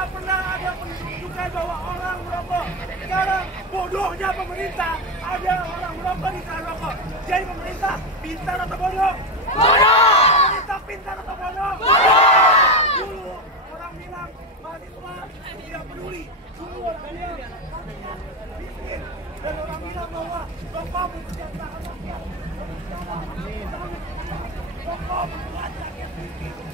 Tidak pernah ada penunjukan bahwa orang merokok. Sekarang bodohnya pemerintah ada orang merokok di sana rokok. Jadi pemerintah pintar atau bodoh? Bodoh! Pemerintah pintar atau bodoh? Bodoh! Dulu orang bilang mahasiswa tidak peduli. Dulu orang bilang rakyat miskin. Dan orang bilang bahwa rokok mensejahterakan rakyat. Rokok membuat rakyat miskin.